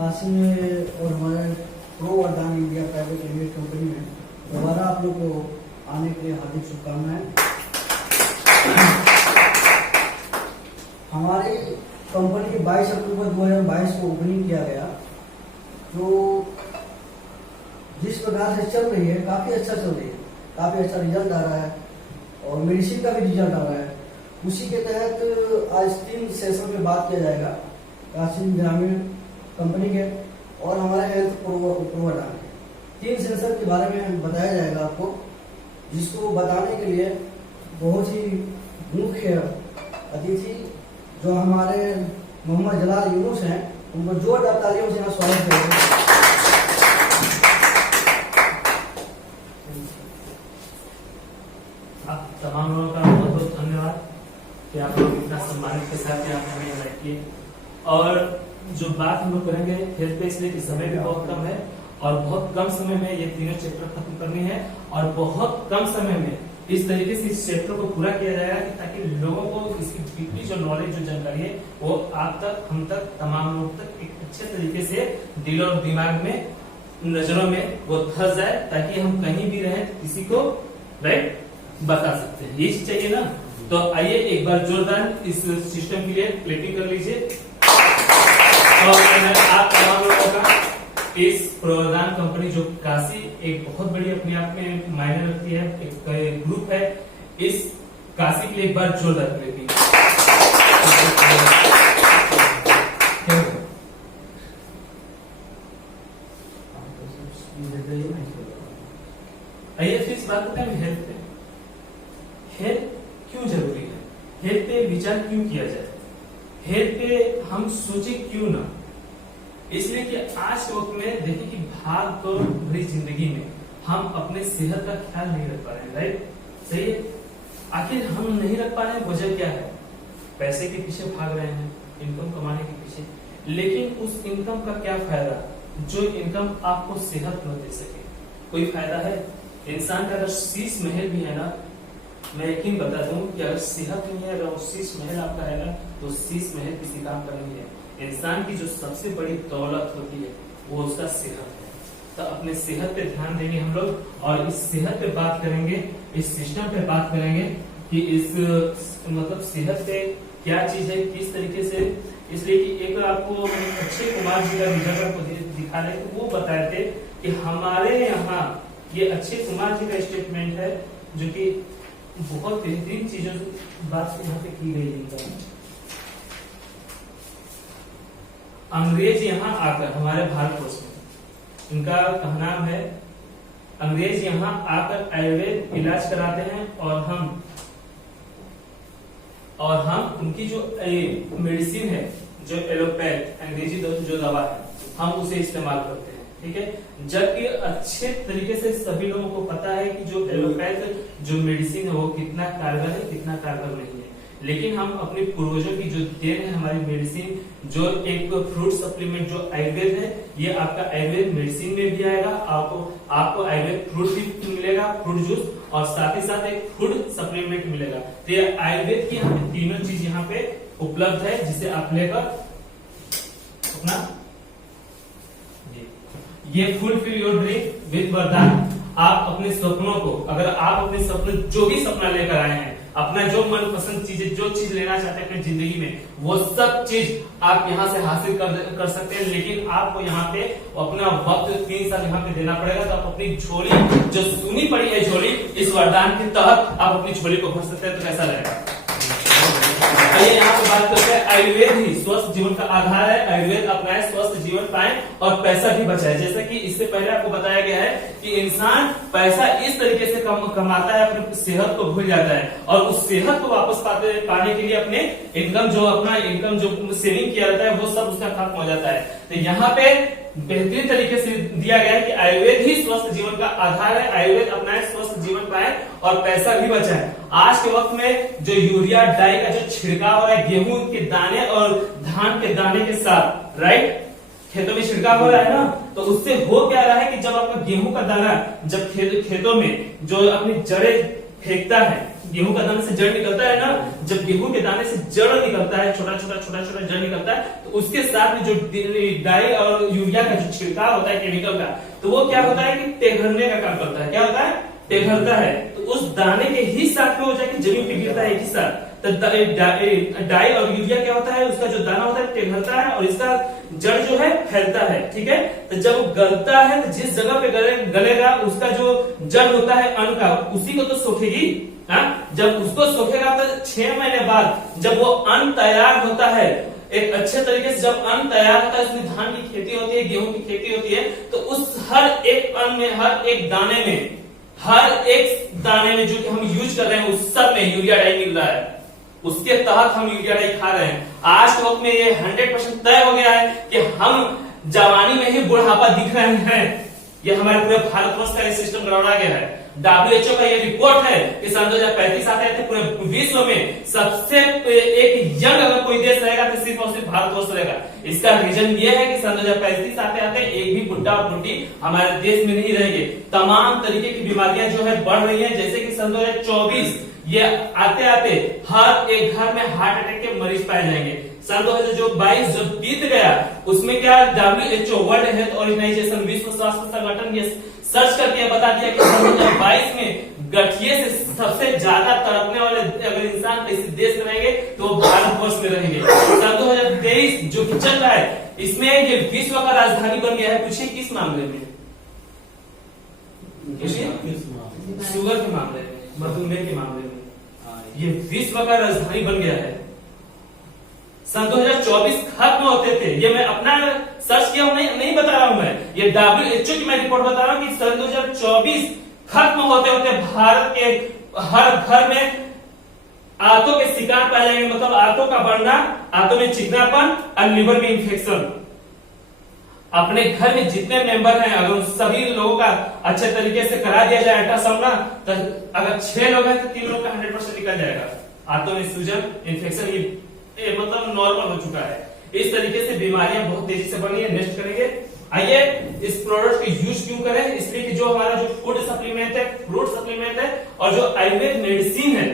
काशी में और हमारे प्रो वरदान इंडिया प्राइवेट लिमिटेड कंपनी में दोबारा आप लोग को आने के लिए हार्दिक शुभकामनाएं। हमारी कंपनी की 22 अक्टूबर 2022 को ओपनिंग किया गया, जो जिस प्रकार से चल रही है काफ़ी अच्छा चल रही है, काफ़ी अच्छा रिजल्ट आ रहा है और मेडिसिन का भी रिजल्ट आ रहा है। उसी के तहत आज 3 सेशन में बात किया जाएगा काशी ग्रामीण कंपनी के और हमारे हेल्थ प्रोवाइडर 3 सेशन के बारे में बताया जाएगा आपको, जिसको बताने के लिए बहुत ही मुख्य अतिथि जो हमारे मोहम्मद जलाल यूनुस हैं, उनको जोरदार तालियों से यहाँ स्वागत करेंगे। आप तमाम लोगों का बहुत बहुत धन्यवाद कि आप लोग इतना सम्मानित के साथ यहाँ हमें इन्वाइट किए। और जो बात हम लोग करेंगे हेल्थ पे, इसलिए कि समय भी बहुत कम है और बहुत कम समय में ये तीनों चैप्टर खत्म करनी है और बहुत कम समय में इस तरीके से इस चैप्टर को पूरा किया जाएगा कि ताकि लोगों को इसकी डीपली जो नॉलेज जो जानकारी है वो आप तक, हम तक, तमाम लोग तक एक अच्छे तरीके से दिल और दिमाग में, नजरों में वो धस जाए, ताकि हम कहीं भी रहें किसी को राइट बता सकते हैं। ये चीज चाहिए ना। तो आइए एक बार जोरदार इस सिस्टम के लिए क्लैपिंग कर लीजिए। और आप तमाम लोगों का इस प्रवरदान कंपनी जो काशी एक बहुत बड़ी अपने आप में मायने रखती है, एक ग्रुप है, इस काशी के लिए एक बार जोरदार क्लैपिंग। आइए फिर इस बात करते हैं हेल्थ पे। हेल्थ क्यों जरूरी है, हेल्थ पे विचार क्यों किया जाए, हेल्थ पे हम सोचे क्यों ना। इसलिए कि आज के वक्त में देखिए कि भाग दौड़ भरी जिंदगी में हम अपने सेहत का ख्याल नहीं रख पा रहे हैं, राइट? सही है। आखिर हम नहीं रख पा रहे हैं, वजह क्या है? पैसे के पीछे भाग रहे हैं, इनकम कमाने के पीछे, लेकिन उस इनकम का क्या फायदा जो इनकम आपको सेहत न दे सके? कोई फायदा है? इंसान का अगर शीश महल भी है ना, मैं यकीन बता दूं कि अगर सेहत नहीं है, अगर शीश महल आपका है ना, तो शीश महल किसी काम का नहीं है। इंसान की जो सबसे बड़ी दौलत होती है वो उसका सेहत है। तो अपने सेहत पे ध्यान देंगे हम लोग और इस सेहत पे बात करेंगे, इस सिस्टम पे बात करेंगे कि इस मतलब सेहत पे क्या चीज है, किस तरीके से। इसलिए कि एक आपको अक्षय कुमार जी का रिजल्ट आपको दिखा रहे थे, वो बताए थे कि हमारे यहाँ ये अक्षय कुमार जी का स्टेटमेंट है जो कि बहुत बेहतरीन चीजों से बात यहाँ पे की गई है। अंग्रेज यहाँ आकर हमारे भारतवर्ष में, इनका कहना है अंग्रेज यहाँ आकर आयुर्वेद इलाज कराते हैं और हम उनकी जो मेडिसिन है, जो एलोपैथ अंग्रेजी जो दवा है, हम उसे इस्तेमाल करते हैं, ठीक है। जबकि अच्छे तरीके से सभी लोगों को पता है कि जो एलोपैथ जो मेडिसिन है वो कितना कारगर है, कितना कारगर नहीं है। लेकिन हम अपने पूर्वजों की जो देन है हमारी मेडिसिन, जो एक फ्रूट सप्लीमेंट जो आयुर्वेद है, ये आपका आयुर्वेद मेडिसिन में भी आएगा, आपको आयुर्वेद फ्रूट भी मिलेगा, फ्रूट जूस, और साथ ही साथ एक फूड सप्लीमेंट मिलेगा। तो ये आयुर्वेद की यहाँ तीनों चीज यहाँ पे उपलब्ध है, जिसे आप लेकर अपना ये फुलफिल योर ड्रीम विद वरदान। आप अपने सपनों को, अगर आप अपने सपने जो भी सपना लेकर आए हैं, अपना जो मनपसंद चीजें, जो चीज लेना चाहते हैं अपनी जिंदगी में, वो सब चीज आप यहाँ से हासिल कर सकते हैं। लेकिन आपको यहाँ पे अपना वक्त 3 साल यहाँ पे देना पड़ेगा। तो आप अपनी झोली जो सुनी पड़ी है झोली, इस वरदान के तहत आप अपनी झोली को भर सकते हैं। तो कैसा रहेगा? आइए यहाँ पे बात करते हैं। आयुर्वेद ही स्वस्थ जीवन का आधार है। आयुर्वेद अपनाए, स्वस्थ जीवन पाए और पैसा भी बचाए। जैसा कि इससे पहले आपको बताया गया है कि इंसान पैसा इस तरीके से कमाता है, अपनी सेहत को भूल जाता है और उस सेहत को वापस पाने के लिए अपने इनकम जो सेविंग किया जाता है वो सब उसका खत्म हो जाता है। तो यहाँ पे बेहतरीन तरीके से दिया गया है कि आयुर्वेद ही स्वस्थ जीवन का आधार है। आयुर्वेद अपनाए, स्वस्थ जीवन पाए और पैसा भी बचाए। आज के वक्त में जो यूरिया डाई का जो छिड़काव है गेहूं के दाने और धान के दाने के साथ, राइट, खेतों में छिड़काव हो रहा है ना, तो उससे हो क्या रहा है कि जब आपका गेहूं का दाना जब खेतों में जो अपनी जड़ें फेंकता है, गेहूं का दाने से जड़ निकलता है ना, जब गेहूं के दाने से जड़ निकलता है, छोटा छोटा जड़ निकलता है, तो उसके साथ में जो डाई और यूरिया का जो छिड़काव होता है केमिकल का, तो वो क्या होता है कि टेघरने का काम करता है। क्या होता है? टेघरता है। तो उस दाने के ही साथ में हो जाए कि जमीन पे गिरता है एक ही साथ, तो डाई और यूरिया क्या होता है, उसका जो दाना होता है टेघरता है और इसका जड़ जो है फैलता है। ठीक है, तो जब गलता है तो जिस जगह पे गलेगा उसका जो जड़ होता है अन्न का, उसी को तो सोखेगी। हाँ, जब उसको सोखेगा तो 6 महीने बाद जब वो अन्न तैयार होता है, एक अच्छे तरीके से जब अन्न तैयार होता है, उसमें धान की खेती होती है, गेहूं की खेती होती है, तो उस हर एक अन्न में, हर एक दाने में जो कि हम यूज कर रहे हैं उस सब में यूरिया डाई मिल रहा है, उसके तहत हम यूरिया डाई खा रहे हैं। आज के वक्त में ये 100% तय हो गया है कि हम जवानी में ही बुढ़ापा दिख रहे हैं। ये हमारे पूरे भारतवर्ष का सिस्टम गड़बड़ा गया है। WHO का ये रिपोर्ट है कि सन 2035 आते थे पूरे विश्व में सबसे एक यंग अगर कोई देश रहेगा तो सिर्फ और सिर्फ भारतवर्ष रहेगा। इसका रीजन ये है कि सन 2035 आते आते एक भी बुढ़ा और बुढ़ी हमारे देश में नहीं रहेंगे। तमाम तरीके की बीमारियां जो है बढ़ रही है, जैसे कि सन 2024 ये आते आते हर एक घर में हार्ट अटैक के मरीज पाए जाएंगे। सन 2022 जब बीत गया, उसमें क्या WHO वर्ल्ड हेल्थ ऑर्गेनाइजेशन, विश्व स्वास्थ्य संगठन ये सर्च करके बता दिया कि सन 2022 में गठिए से सबसे ज्यादा तड़पने वाले अगर इंसान किसी देश में रहेंगे तो वो भारतवर्ष में रहेंगे। सन 2023 जो कि चल रहा है, इसमें ये विश्व का राजधानी बन गया है। पूछिए किस मामले में? शुगर के मामले में, मधुमेह के मामले में ये विश्व का राजधानी बन गया है। सन 2024 खत्म होते थे, ये मैं अपना सर्च किया हूं, नहीं बता रहा हूं मैं, ये WHO की मैं रिपोर्ट बता रहा हूं कि सन 2024 खत्म होते होते भारत के हर घर में आंतों के शिकार पाए जाएंगे। मतलब आंतों का बढ़ना, आंतों में चिकनापन और लिवर में इंफेक्शन। अपने घर में जितने मेंबर हैं, अगर उन सभी लोगों का अच्छे तरीके से करा दिया जाए अल्ट्रासाउंड ना, तो अगर 6 लोग हैं तो 3 लोग का 100% निकल जाएगा। आंतों में सूजन, इंफेक्शन ये मतलब नॉर्मल हो चुका है। इस तरीके से बीमारियां बहुत तेजी से बढ़ रही है। नेक्स्ट करेंगे, आइए इस प्रोडक्ट का यूज क्यों करें? इसलिए कि जो हमारा जो फूड सप्लीमेंट है, फ्रूट सप्लीमेंट है और जो आयुर्वेद मेडिसिन है,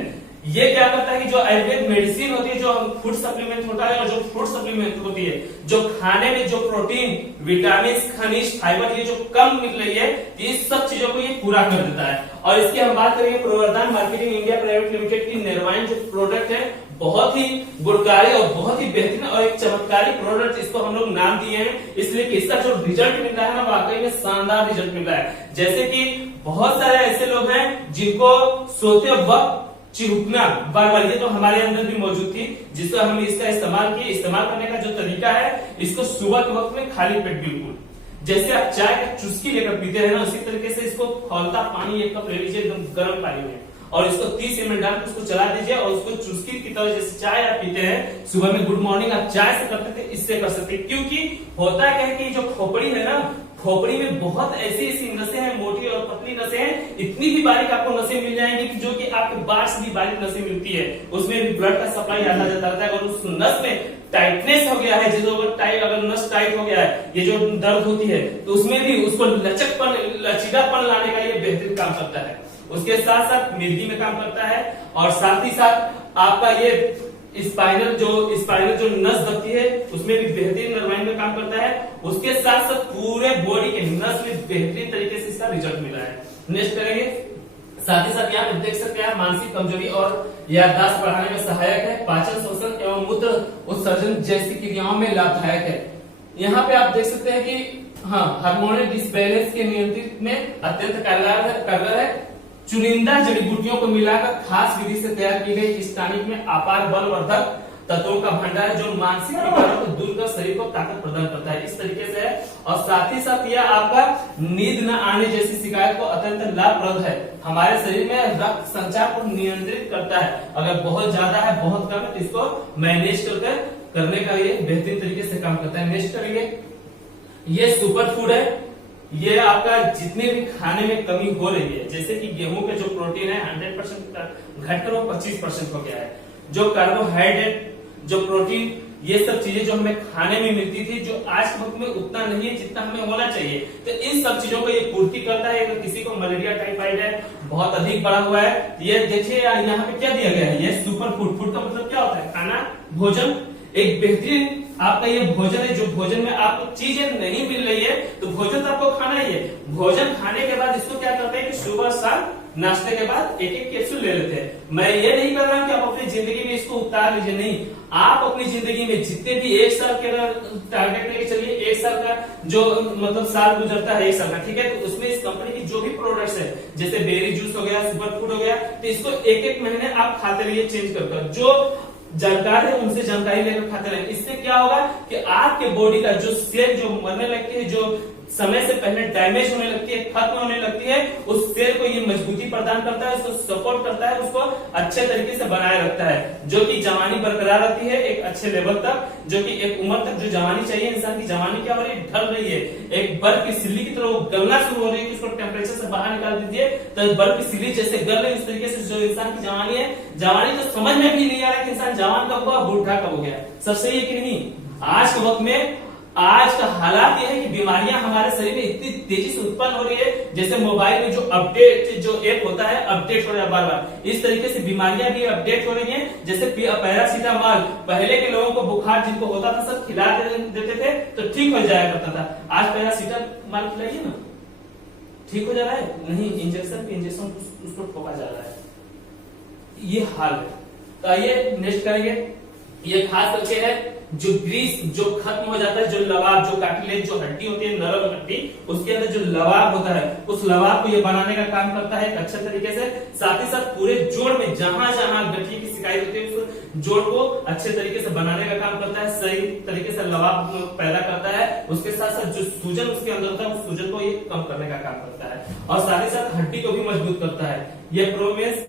ये क्या करता है कि जो आयुर्वेद मेडिसिन होती है, जो फूड सप्लीमेंट होता है और जो फ्रूट सप्लीमेंट होती है, जो खाने में जो प्रोटीन, विटामिन, खनिज, फाइबर ये जो कम मिल रही है, इस सब चीजों को ये पूरा कर देता है। और इसकी हम बात करेंगे प्रवर्धन मार्केटिंग इंडिया प्राइवेट लिमिटेड की निर्वाइन जो प्रोडक्ट है, बहुत ही गुणकारी और बहुत ही बेहतरीन और एक चमत्कारी प्रोडक्ट इसको हम लोग नाम दिए हैं, इसलिए कि इसका जो रिजल्ट मिल रहा है ना, वाकई में शानदार रिजल्ट मिल रहा है। जैसे कि बहुत सारे ऐसे लोग हैं जिनको सोते वक्त चिहुकना बार बार, ये तो हमारे अंदर भी मौजूद थी, जिसको हम इसका इस्तेमाल किए। इस्तेमाल करने का जो तरीका है, इसको सुबह के वक्त में खाली पेट, बिल्कुल जैसे आप चाय का चुस्की लेकर पीते हैं ना, उसी तरीके से इसको खौलता पानी 1 कप ले लीजिए, एकदम गर्म पानी में, और इसको 30 ml डाल के उसको चला दीजिए और उसको चुस्की की तरह, जैसे चाय आप पीते हैं सुबह में, गुड मॉर्निंग आप चाय से करते थे, इससे कर सकते हैं। क्योंकि होता क्या है कि जो खोपड़ी है ना, खोपड़ी में बहुत ऐसी ऐसी नसें हैं, मोटी और पतली नसें हैं, इतनी भी बारीक आपको नसें मिल जाएंगी कि जो कि आपके बाल से भी बारीक नसें मिलती है, उसमें भी ब्लड का सप्लाई आता जाता रहता है। अगर उस नस में टाइटनेस हो गया है, जैसे अगर नस टाइट हो गया है, ये जो दर्द होती है, तो उसमें भी उसको लचीलापन लाने का ये बेहतरीन काम करता है। उसके साथ साथ मिर्गी में काम करता है और साथ ही साथ आपका ये स्पाइनल जो नस दबती है, उसमें भी बेहतरीन निर्वाइन में काम करता है। उसके साथ साथ पूरे बॉडी के नस में बेहतरीन तरीके से इसका रिजल्ट मिला है। नेक्स्ट करेंगे, साथ ही साथ यहाँ पे देख सकते हैं मानसिक कमजोरी और याददाश्त बढ़ाने में सहायक है, पाचन, शोषण एवं मूत्र उत्सर्जन जैसी क्रियाओं में लाभदायक है। यहाँ पे आप देख सकते हैं कि हार्मोनल डिसबैलेंस के नियंत्रित में अत्यंत कारगर है। चुनिंदा जड़ी बूटियों को मिलाकर खास विधि से तैयार की गई इस टॉनिक में अपार बलवर्धक तत्वों का भंडार है, जो मानसिक विकारों को दूर कर शरीर को ताकत प्रदान करता है। इस तरीके से है। और साथ ही साथ यह आपका नींद न आने जैसी शिकायत को अत्यंत लाभप्रद है। हमारे शरीर में रक्त संचार को नियंत्रित करता है। अगर बहुत ज्यादा है, बहुत कम है, तो इसको मैनेज करने का ये बेहतरीन तरीके से काम करता है। नेक्स्ट करेंगे, ये सुपर फूड है। ये आपका जितने भी खाने में कमी हो रही है, जैसे कि गेहूं के जो प्रोटीन है 100% घटकर 25% हो गया है। जो कार्बोहाइड्रेट, जो प्रोटीन, ये सब चीजें जो हमें खाने में मिलती थी, जो आज के वक्त में उतना नहीं है जितना हमें होना चाहिए। तो इन सब चीजों को ये पूर्ति करता है। अगर किसी को मलेरिया टाइफाइड है, बहुत अधिक बढ़ा हुआ है, ये देखिए यहाँ पे क्या दिया गया है, ये सुपर फूड। फूड का मतलब क्या होता है, खाना, भोजन। एक बेहतरीन आपका ये भोजन है, जो भोजन में आपको चीजें नहीं मिल रही है, तो भोजन तो आपको खाना ही है। भोजन खाने के बाद इसको क्या करते हैं कि सुबह शाम नाश्ते के बाद एक एक कैप्सूल ले लेते हैं। मैं ये नहीं कर रहा हूं कि आप अपनी जिंदगी में इसको उतार लीजिए, नहीं। आप अपनी जिंदगी में जितने भी एक साल के टारगेट लेके चलिए, एक साल का जो मतलब साल गुजरता है, एक साल का, ठीक है, तो उसमें इस कंपनी की जो भी प्रोडक्ट्स है, जैसे बेरी जूस हो गया, सुपर फूड हो गया, तो इसको एक एक महीने आप खाते रहिए चेंज कर। जो जानकार है उनसे जानकारी लेकर खाते रहे। इससे क्या होगा कि आपके बॉडी का जो सेल जो मरने लगती है, जो समय से पहले डैमेज होने लगती है, खत्म होने लगती है, उस सेल को ये मजबूती प्रदान करता है, उसको सपोर्ट करता है, उसको अच्छे तरीके से बनाए रखता है, जो कि जवानी बरकरार रहती है एक अच्छे लेवल तक, जो कि एक उम्र तक जो जवानी चाहिए इंसान की, जवानी क्या हो रही है, ढल रही है, एक बर्फ की सिल्ली की तरह गलना शुरू हो रही है, उसको टेम्परेचर से बाहर निकाल दीजिए तो बर्फ की सिल्ली जैसे गल रही है, उस तरीके से जो इंसान की जवानी है, जवानी तो समझ में भी नहीं आ रहा कि इंसान जवान कब हुआ, बूढ़ा कब हो गया। सब सही है कि नहीं? आज के वक्त में आज का हालात यह है कि बीमारियां हमारे शरीर में इतनी तेजी से उत्पन्न हो रही है, जैसे मोबाइल में जो अपडेट जो ऐप होता है अपडेट हो रहा है बार बार, इस तरीके से बीमारियां भी अपडेट हो रही हैं। जैसे पैरासीटामॉल, पहले के लोगों को बुखार जिनको होता था सब खिला देते थे तो ठीक हो जाया करता था। आज पैरासीटामॉल खिलाइए ना, ठीक हो जा रहा है? नहीं, इंजेक्शन उसको ठोका जा रहा है। ये हाल है। तो आइए नेक्स्ट करेंगे। ये खास करके है जो ग्रीस जो खत्म हो जाता है, जो लवाब, जो कार्टिलेज, जो हड्डी होती है, नरम हड्डी, उसके अंदर जो लवाब होता है, उस लवाब को ये बनाने का काम करता है अच्छे तरीके से। साथ ही साथ पूरे जोड़ में जहां जहां गठिया की शिकायत होती है, उस जोड़ को अच्छे तरीके से बनाने का काम करता है, सही तरीके से लवाब पैदा करता है। उसके साथ साथ जो सूजन उसके अंदर होता है, उस सूजन को ये कम करने का काम करता है, और साथ ही साथ हड्डी को भी मजबूत करता है। ये प्रोमेस